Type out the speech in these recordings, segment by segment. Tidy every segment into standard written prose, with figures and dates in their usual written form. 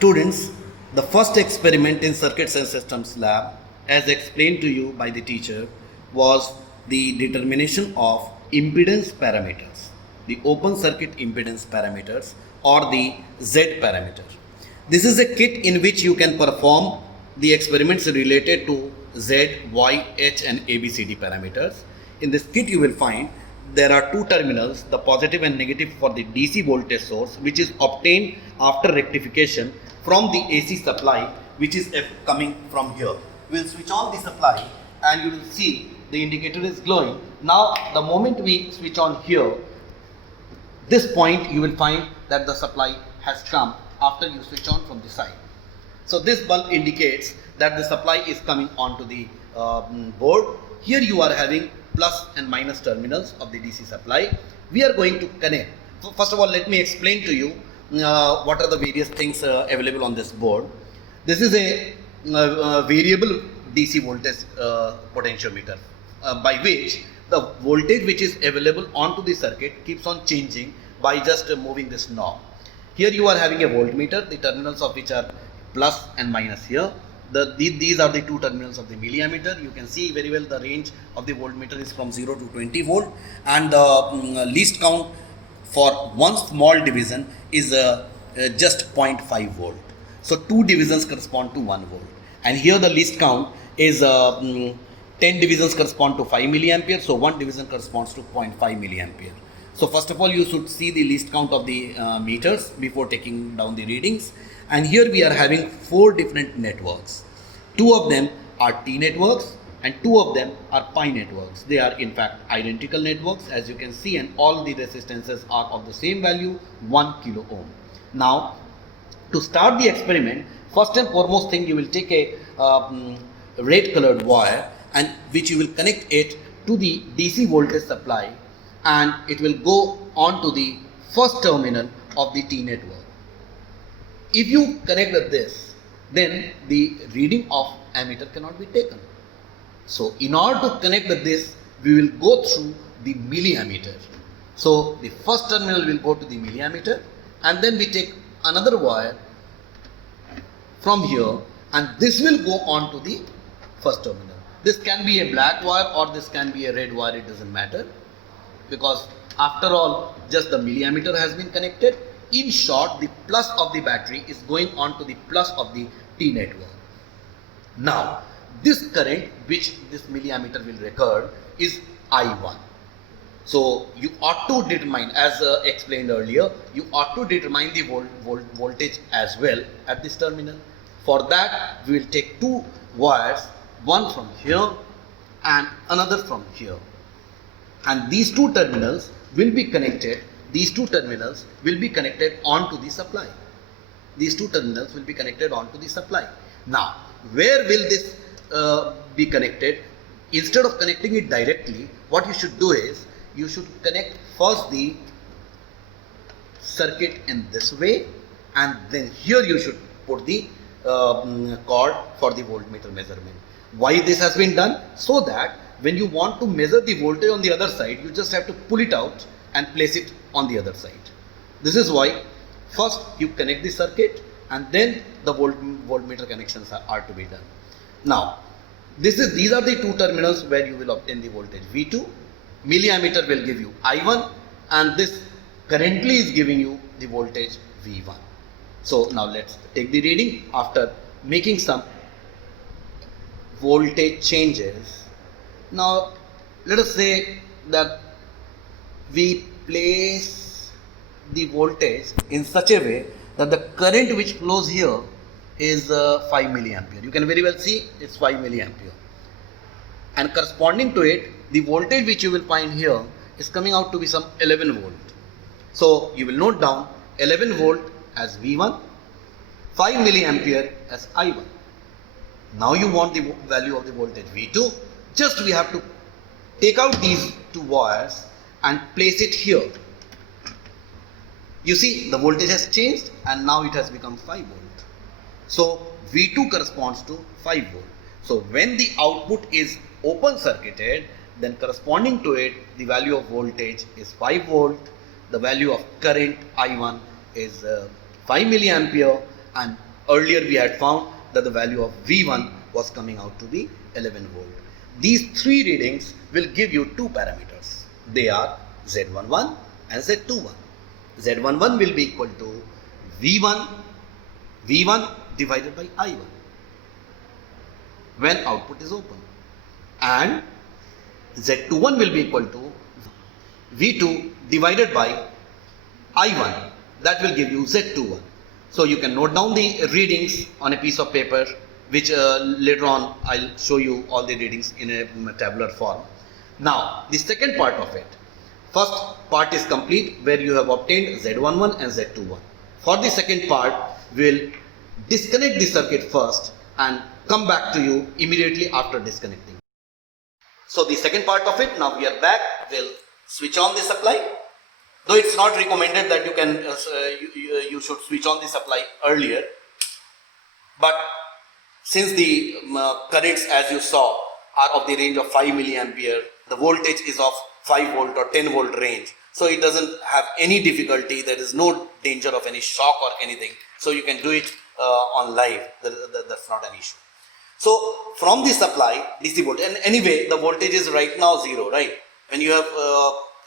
Students, the first experiment in Circuits and Systems lab, as explained to you by the teacher, was the determination of impedance parameters, the open circuit impedance parameters or the Z parameter. This is a kit in which you can perform the experiments related to Z, Y, H and ABCD parameters. In this kit you will find there are two terminals, the positive and negative for the DC voltage source, which is obtained after rectification from the AC supply, which is coming from here. We will switch on the supply and you will see the indicator is glowing. Now the moment we switch on here, this point you will find that the supply has come after you switch on from the side. So this bulb indicates that the supply is coming onto the board. Here you are having plus and minus terminals of the DC supply. We are going to connect. So first of all, let me explain to you what are the various things available on this board. This is a variable DC voltage potentiometer by which the voltage which is available onto the circuit keeps on changing by just moving this knob. Here you are having a voltmeter, the terminals of which are plus and minus here. These are the two terminals of the milliammeter. You can see very well the range of the voltmeter is from 0 to 20 volt, and the least count for one small division is just 0.5 volt. So two divisions correspond to 1 volt, and here the least count is 10 divisions correspond to 5 milliampere. So one division corresponds to 0.5 milliampere. So first of all, you should see the least count of the meters before taking down the readings. And here we are having 4 different networks. 2 of them are T networks and 2 of them are pi networks. They are in fact identical networks, as you can see, and all the resistances are of the same value, 1 kilo ohm. Now, to start the experiment, first and foremost thing, you will take a red colored wire and which you will connect it to the DC voltage supply, and it will go on to the first terminal of the T network. If you connect this, then the reading of ammeter cannot be taken. So in order to connect this, we will go through the milliammeter. So the first terminal will go to the milliammeter, and then we take another wire from here, and this will go on to the first terminal. This can be a black wire or this can be a red wire, it doesn't matter, because after all just the milliammeter has been connected. In short, the plus of the battery is going on to the plus of the T network. Now, this current which this milliammeter will record is I1. So, you ought to determine, as explained earlier, you ought to determine the voltage as well at this terminal. For that, we will take 2 wires, one from here and another from here. And these 2 terminals will be connected. These 2 terminals will be connected onto the supply. These 2 terminals will be connected onto the supply. Now, where will this be connected? Instead of connecting it directly, what you should do is, you should connect first the circuit in this way, and then here you should put the cord for the voltmeter measurement. Why this has been done? So that when you want to measure the voltage on the other side, you just have to pull it out and place it on the other side. This is why first you connect the circuit and then the voltmeter connections are to be done. Now, these are the 2 terminals where you will obtain the voltage V2. Milliammeter will give you I1, and this currently is giving you the voltage V1. So now let's take the reading after making some voltage changes. Now let us say that we place the voltage in such a way that the current which flows here is 5 milliampere. You can very well see it's 5 milliampere. And corresponding to it, the voltage which you will find here is coming out to be some 11 volt. So you will note down 11 volt as V1, 5 milliampere as I1. Now you want the value of the voltage V2. Just we have to take out these 2 wires and place it here. You see the voltage has changed and now it has become 5 volt. So V2 corresponds to 5 volt. So when the output is open circuited, then corresponding to it, the value of voltage is 5 volt, the value of current I1 is 5 milliampere, and earlier we had found that the value of V1 was coming out to be 11 volt. These three readings will give you two parameters. They are Z11 and Z21. Z11 will be equal to V1 divided by I1 when output is open, and Z21 will be equal to V2 divided by I1, that will give you Z21. So you can note down the readings on a piece of paper, which later on I'll show you all the readings in a tabular form. Now the second part of it, first part is complete where you have obtained Z11 and Z21. For the second part, we'll disconnect the circuit first and come back to you immediately after disconnecting. So the second part of it, now we are back. We'll switch on the supply. Though it's not recommended that you can you should switch on the supply earlier, but since the currents, as you saw, are of the range of 5 milliampere, the voltage is of 5 volt or 10 volt range, so it doesn't have any difficulty. There is no danger of any shock or anything, so you can do it on live. That's not an issue. So from the supply DC voltage, and anyway the voltage is right now 0, right? When you have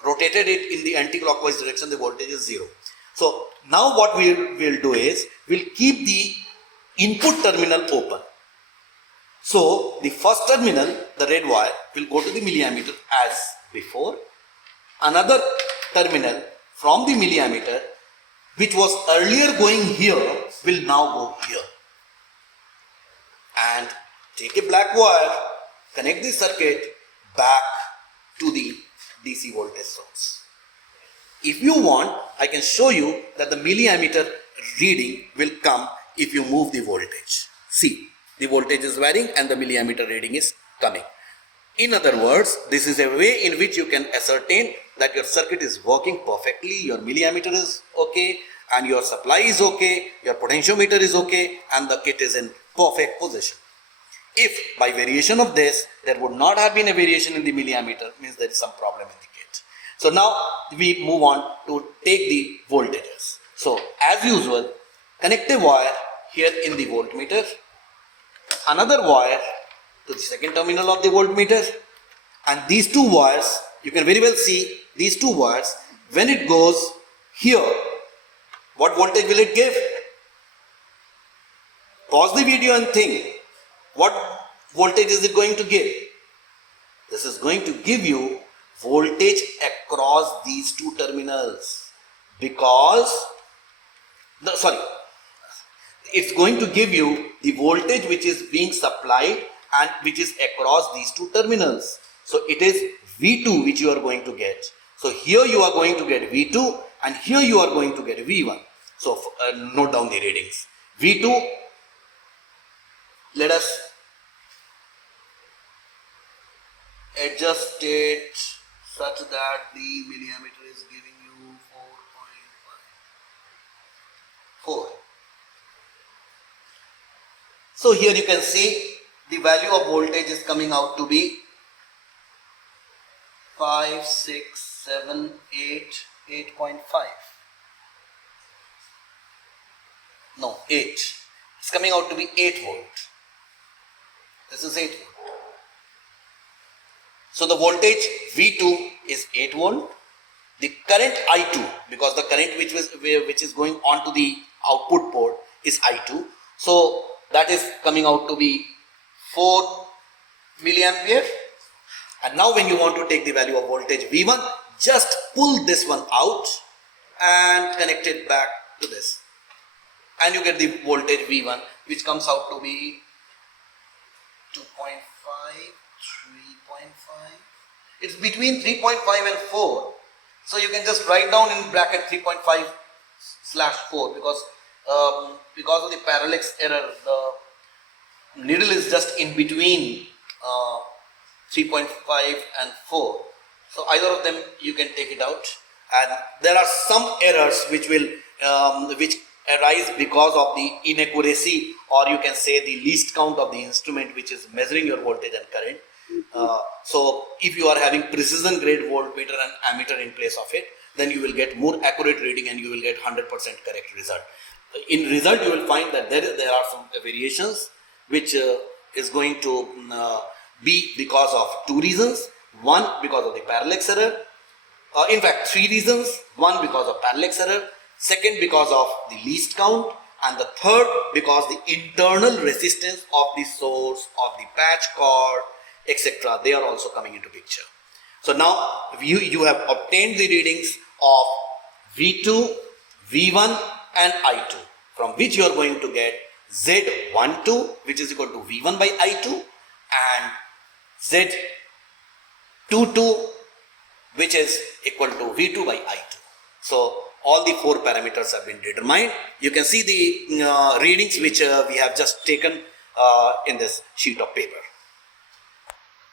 rotated it in the anti-clockwise direction, the voltage is 0. So now what we will do is, we'll keep the input terminal open. So the first terminal, the red wire, will go to the milliammeter as before. Another terminal from the milliammeter, which was earlier going here, will now go here. And take a black wire, connect the circuit back to the DC voltage source. If you want, I can show you that the milliammeter reading will come if you move the voltage. See, the voltage is varying and the milliammeter reading is coming. In other words, this is a way in which you can ascertain that your circuit is working perfectly, your milliammeter is okay, and your supply is okay, your potentiometer is okay, and the kit is in perfect position. If by variation of this, there would not have been a variation in the milliammeter, means there is some problem in the kit. So now we move on to take the voltages. So as usual, connect a wire here in the voltmeter, another wire to the second terminal of the voltmeter, and these two wires, you can very well see these two wires, when it goes here, what voltage will it give? Pause the video and think. What voltage is it going to give? This is going to give you voltage across these two terminals, because it's going to give you the voltage which is being supplied and which is across these two terminals. So it is V2 which you are going to get. So here you are going to get V2 and here you are going to get V1. So note down the readings. V2, let us adjust it such that the milliammeter is giving you 4.4. So here you can see the value of voltage is coming out to be 5, 6, 7, 8, 8.5. No, 8. It's coming out to be 8 volt. This is 8 volt. So the voltage V2 is 8 volt. The current I2, because the current which is going on to the output port is I2. So that is coming out to be 4 milliampere. And now when you want to take the value of voltage V1, just pull this one out and connect it back to this. And you get the voltage V1, which comes out to be 2.5, 3.5. It's between 3.5 and 4. So you can just write down in bracket 3.5/4 because of the parallax error, the needle is just in between 3.5 and 4. So either of them you can take it out, and there are some errors which will which arise because of the inaccuracy, or you can say the least count of the instrument which is measuring your voltage and current. So if you are having precision grade voltmeter and ammeter in place of it, then you will get more accurate reading and you will get 100% correct result. in result you will find that there are some variations which is going to be because of two reasons. One, because of the parallax error. In fact, three reasons. One, because of parallax error. Second, because of the least count. And the third, because the internal resistance of the source, of the patch cord, etc. They are also coming into picture. So now you have obtained the readings of V2, V1 and I2, from which you are going to get Z12, which is equal to V1 by I2, and Z22, which is equal to V2 by I2. So all the four parameters have been determined. You can see the readings which we have just taken in this sheet of paper.